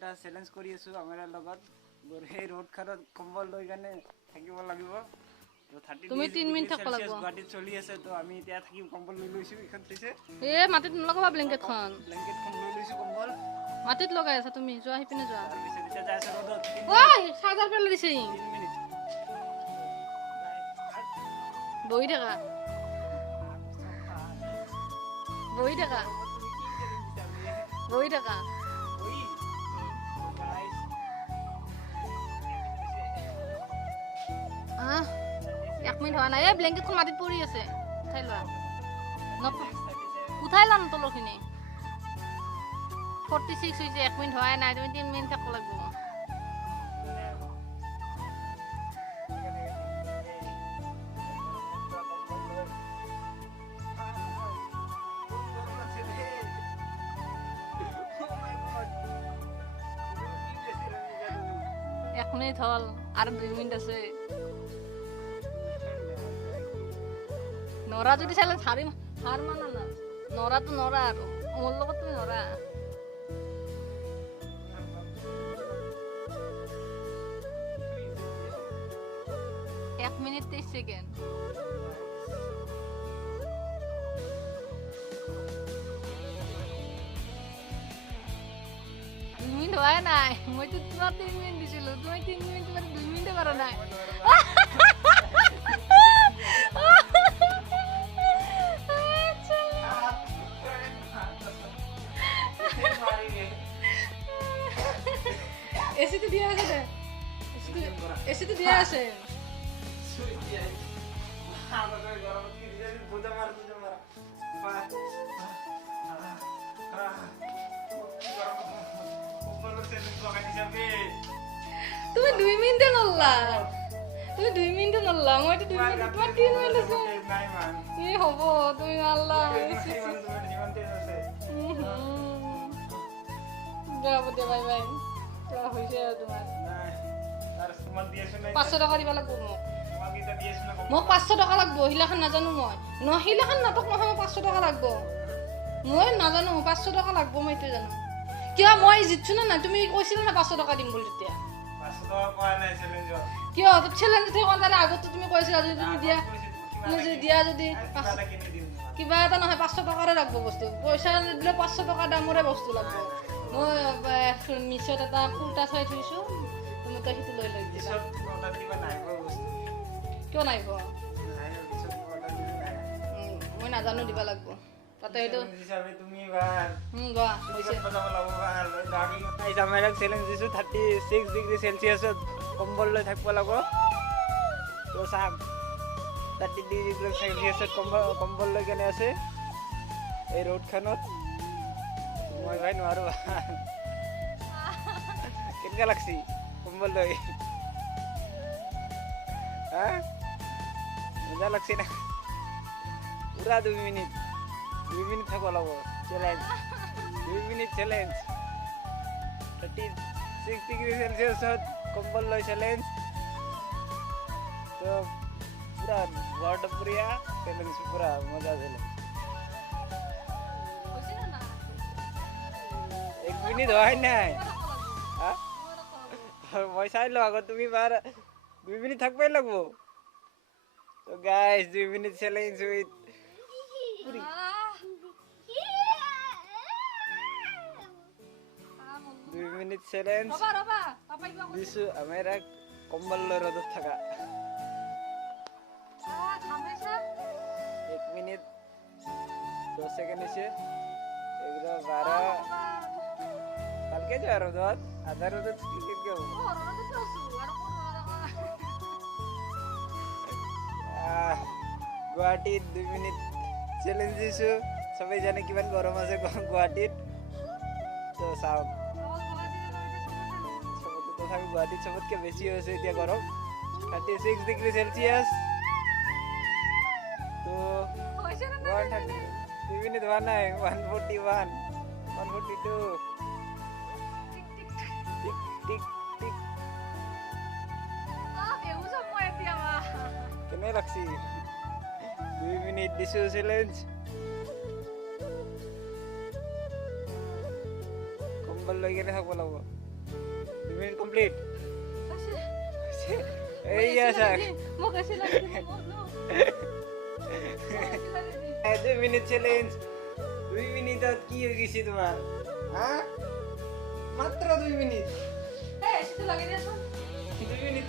এটা চ্যালেঞ্জ কৰি আছো আমাৰ লগত এই ৰ'দ খানত কম্বল লৈ কেনে থাকিব লাগিব তো 30 তুমি 3 মিনিট থাকব লাগিব গুৱাহাটীত চলি আছে তো আমি এতিয়া থাকিম কম্বল লৈ লৈছো এখন থৈছে মাটিত নলগাবা ব্লেংকেটখন লৈ লৈছো কম্বল মাটিত লগাই আছা তুমি যোৱা হিপিনে যোৱা তাৰ পিছত এতিয়া যাই আছে ৰ'দত ওই চাৰ্জাৰ পেলাই দিছে 3 মিনিট বহি থাকা বহি থাকা এক মিনিট হোৱা নাই ব্লেংকেটখন মাটিত পৰি আছে উঠাই লোৱা উঠাই লোৱা তলৰখিনি 46 হৈছে 1 মিনিট হোৱাই নাই তুমি 3 মিনিট থাকিব লাগিব এক মিনিট হল আৰু 2 মিনিট আছে নৰা যদি চালে হার মানা না নরা তো নরা আর মোর লগত তুমি নরা এক মিনিট 30 সেকেন্ড মিনিট হয় নাই মই তো তোমার 3 মিনিট দিছিল তুমি 3 মিনিট মানে 2 মিনিটে পারো না এসি তো দিয়া আছে এসি তো দিয়া আছে আমাদের গরম কি দিয়ে বুঝা মার তুমি 2 মিনিটে নল্লা তুমি 2 মিনিটে নল্লা মই তো 2 মিনিট তোমার 3 মিনিট আছে নাই মান কি হবো তুমি আল্লাহ যাও দে বাই বাই তো হইছে তোমার নাই আর তোমার দিয়েছ না 500 টাকা দিবা লাগবো তোমাক এটা দিয়েছ না মোক 500 টাকা লাগবো হিলাখান নাজানো মই নহিলাখান নাটক নহয় 500 টাকা লাগবো মই নাজানো 500 টাকা লাগবো মই তো জানো কিয় মই জিতছো না তুমি কইছিলা না 500 টাকা দিম বলি তেতিয়া 500 টাকা কোৱা নাই চ্যালেঞ্জৰ কিয় তো চ্যালেঞ্জ থেকে তাৰে আগত তুমি কৈছিলা যদি তুমি দিয়া তুমি যদি দিয়া যদি কিবা এটা নহয় 500 টাকাৰে লাগবো বস্তু পইচা দিলে 500 টাকা দামৰে বস্তু লাগবো মই মিছত এটা কুৰ্তা চাই থৈছো তুমি তো হিটো লৈ লৈ দিছা অৰ্ডাৰ দিবা নাই বস্তু কিয় নাই গো নাই মিছত অৰ্ডাৰ দিবা নাই মই নাজানো দিবা লাগবো তাতে এইটো হিচাপে তুমি বাৰ গা হৈছে বজাব লাগব বাৰ দাবি নাই জামেৰাক চ্যালেঞ্জ দিছো 36 ডিগ্ৰী সেলসিয়াছত কম্বল লৈ থাকিব লাগব তো সাক 30 ডিগ্ৰী সেলসিয়াছত কম্বল লৈ কেনে আছে এই ৰ'দ খানত মই ভাই নোৱাৰো কেনেকা লাগছি কম্বল লৈ মজা লাগছি না পুরা 2 মিনিট থাকব লাগব চ্যালেঞ্জ 2 মিনিট চ্যালেঞ্জ 36 ডিগ্রি সেলসিয়াসত কম্বল লৈ চ্যালেঞ্জ তো পুরা ওয়ার্ড পুরিয়া চ্যালেঞ্জ পুরা মজা চ্যালেঞ্জ 1 মিনিট হয় নাই মই চাইলো আগত তুমি বাৰ 2 মিনিট থাকবাই লাগব তো guys 2 minute challenge with 2 minute challenge দিছো আমেরা কম্বল লৈ ৰ'দত থাকা 1 মিনিট 10 সেকেন্ড আছে 11 12 কালকে যা রোদত আধা রোদত ক্রিকেট খেলবো গুৱাহাটীত 2 মিনিট চ্যালেঞ্জ দিছো সবাই জানে কিমান গৰম আছে গুৱাহাটীত তো সাউক তথাপি গুৱাহাটীত সবতকে বেছি হৈছে এতিয়া গৰম 36 ডিগ্ৰী সেলসিয়াস তো 2 মিনিট হোৱা নাই 141 142 টিক টিক টিক কেনে লাগছি 2 মিনিট দিছো চ্যালেঞ্জ কম্বল লৈ কেনে থাকব লাগব মিনিট কমপ্লিট এইয়া চাওক মোক আছে লাগি 2 মিনিট চ্যালেঞ্জ 2 মিনিটত কি হৈ গৈছে তোমাৰ হা মাত্ৰ 2 মিনিট এই সিটো লাগি দিয়াচোন 2 মিনিট